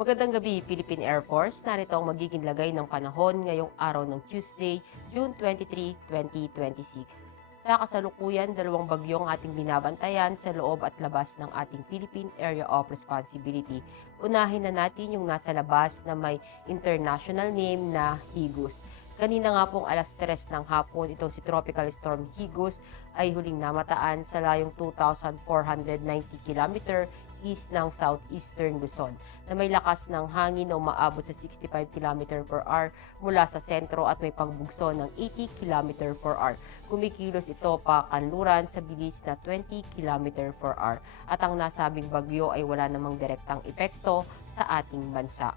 Magandang gabi, Philippine Air Force. Narito ang magiging lagay ng panahon ngayong araw ng Tuesday, June 23, 2026. Sa kasalukuyan, dalawang bagyo ang ating binabantayan sa loob at labas ng ating Philippine Area of Responsibility. Unahin na natin yung nasa labas na may international name na Higus. Kanina nga pong alas 3 ng hapon, itong si Tropical Storm Higus ay huling namataan sa layong 2,490 km east ng southeastern Luzon na may lakas ng hangin na umaabot sa 65 km per hour mula sa sentro at may pagbugso ng 80 km per hour. Kumikilos ito pa kanluran sa bilis na 20 km per hour at ang nasabing bagyo ay wala namang direktang epekto sa ating bansa.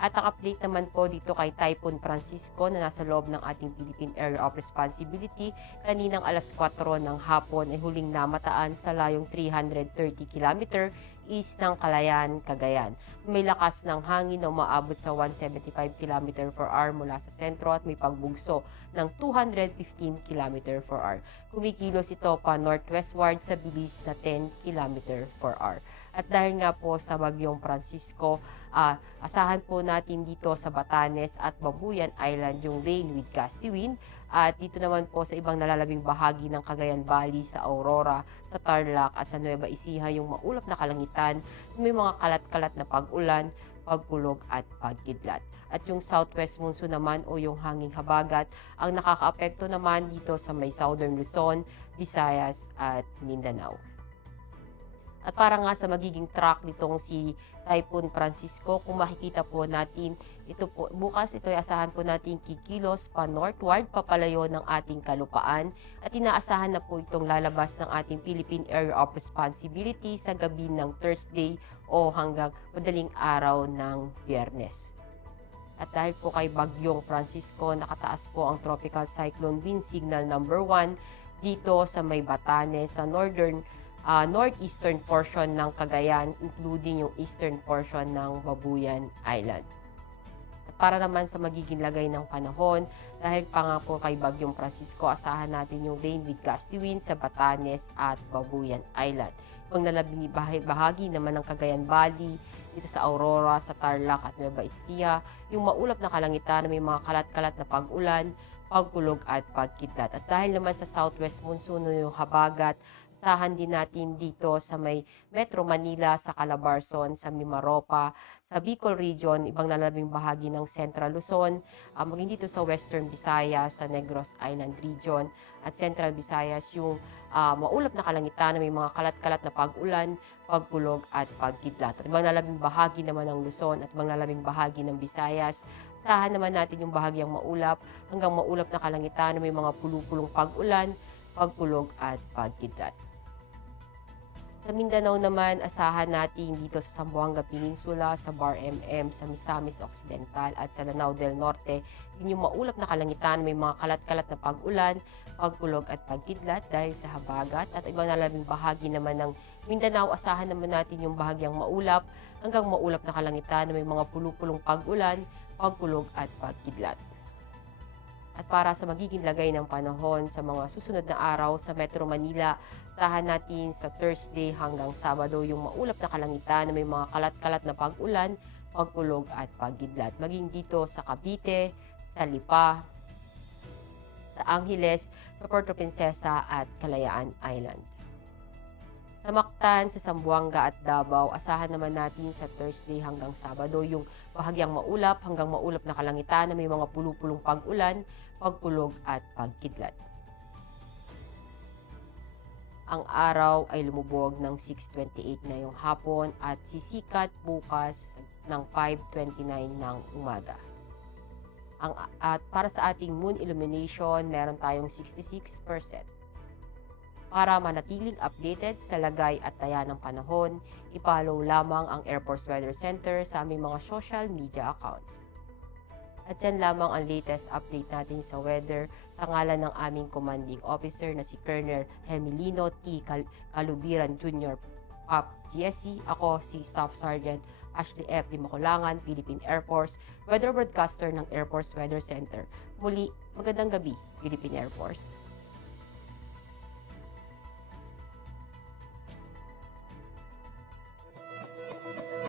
At ang update naman po dito kay Typhoon Francisco na nasa loob ng ating Philippine Area of Responsibility, kaninang alas 4 ng hapon ay huling namataan sa layong 330 km east ng Kalayaan, Cagayan. May lakas ng hangin na umaabot sa 175 km per hour mula sa sentro at may pagbugso ng 215 km per hour. Kumikilos ito pa northwestward sa bilis na 10 km per hour. At dahil nga po sa bagyong Francisco, asahan po natin dito sa Batanes at Babuyan Island yung rain with gusty wind. At dito naman po sa ibang nalalabing bahagi ng Cagayan Valley, sa Aurora, sa Tarlac at sa Nueva Ecija yung maulap na kalangitan, may mga kalat-kalat na pag-ulan, pagkulog at pagkidlat. At yung southwest monsoon naman o yung hanging habagat ang nakakaapekto naman dito sa may southern Luzon, Visayas at Mindanao. At para nga sa magiging track nitong si Typhoon Francisco, kung makikita po natin, bukas ito ay asahan po natin kikilos pa northward, papalayo ng ating kalupaan. At inaasahan na po itong lalabas ng ating Philippine Area of Responsibility sa gabi ng Thursday o hanggang madaling araw ng Biyernes. At dahil po kay Bagyong Francisco, nakataas po ang Tropical Cyclone Wind Signal number 1 dito sa may Batanes, sa northeastern portion ng Cagayan, including yung eastern portion ng Babuyan Island. At para naman sa magiging lagay ng panahon, dahil pa nga po kay Bagyong Francisco, asahan natin yung rain with gusty wind sa Batanes at Babuyan Island. Kung nalabing bahagi naman ng Cagayan Valley, dito sa Aurora, sa Tarlac at Nueva Ecija, yung maulap na kalangitan na may mga kalat-kalat na pag-ulan, pagkulog at pagkidlat. At dahil naman sa southwest monsoon yung habagat, asahan din natin dito sa may Metro Manila, sa Calabarzon, sa Mimaropa, sa Bicol Region, ibang nalalabing bahagi ng Central Luzon, maging dito sa Western Visayas, sa Negros Island Region, at Central Visayas yung maulap na kalangitan na may mga kalat-kalat na pag-ulan, pagkulog at pagkidlat. At ibang nalalabing bahagi naman ng Luzon at ibang nalalabing bahagi ng Visayas, asahan naman natin yung bahagyang maulap hanggang maulap na kalangitan na may mga pulupulong pag-ulan, pagkulog at pagkidlat. Sa Mindanao naman, asahan natin dito sa Zamboanga Peninsula, sa Bar-MM, sa Misamis Occidental at sa Lanao del Norte, yun yung maulap na kalangitan, may mga kalat-kalat na pag-ulan, pagkulog at pagkidlat dahil sa habagat. At ibang nalalabing bahagi naman ng Mindanao, asahan naman natin yung bahagyang maulap hanggang maulap na kalangitan na may mga pulupulong pag-ulan, pagkulog at pagkidlat. At para sa magiging lagay ng panahon sa mga susunod na araw sa Metro Manila, asahan natin sa Thursday hanggang Sabado yung maulap na kalangitan na may mga kalat-kalat na pag-ulan, pagkulog at pagkidlat. Maging dito sa Cavite, sa Lipa, sa Angeles, sa Puerto Princesa at Kalayaan Island. Sa Mactan, sa Zamboanga at Davao, asahan naman natin sa Thursday hanggang Sabado yung bahagyang maulap hanggang maulap na kalangitan na may mga pulupulong pag-ulan, pagkulog at pagkidlat. Ang araw ay lumubog ng 6:28 na yung hapon at sisikat bukas ng 5:29 ng umaga. At para sa ating moon illumination, meron tayong 66%. Para manatiling updated sa lagay at taya ng panahon, i-follow lamang ang Air Force Weather Center sa aming mga social media accounts. At yan lamang ang latest update natin sa weather sa ngalan ng aming commanding officer na si Colonel Hemilino T. Calubiran Jr. PAP GSC. Ako si Staff Sergeant Ashley F. Di Maculangan, Philippine Air Force, Weather Broadcaster ng Air Force Weather Center. Muli, magandang gabi, Philippine Air Force.